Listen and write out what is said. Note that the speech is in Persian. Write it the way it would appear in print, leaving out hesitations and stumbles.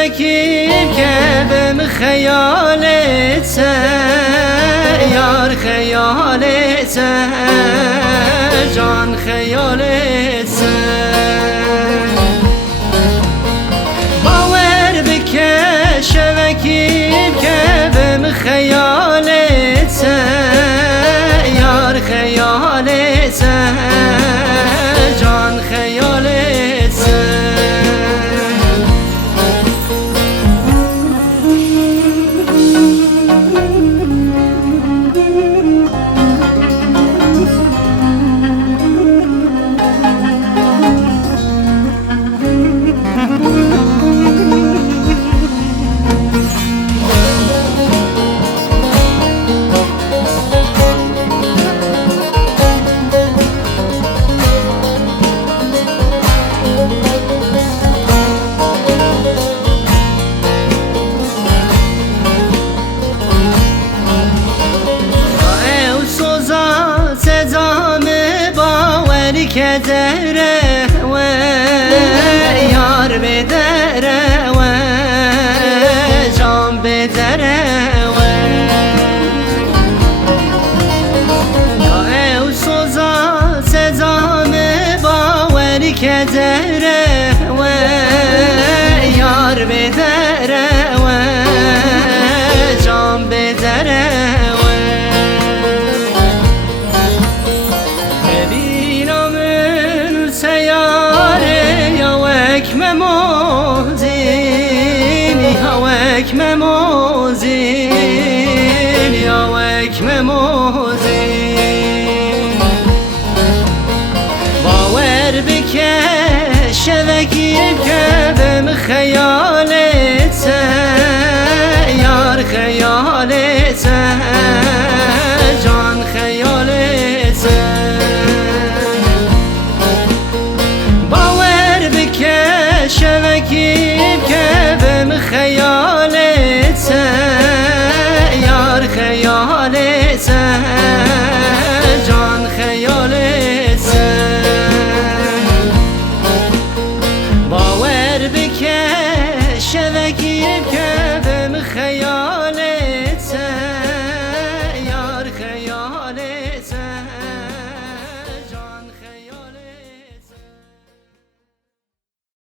شبکیم که بم خیالت یار خیالت جان خیالت باور بکه شبکیم که بم خیالت یار خیالت جان خیالت که دره و یار بدره و جان بدره و او سوزا سزام باوری که دره و یار بدره و جان بدره حکم موزینی حکم موزینی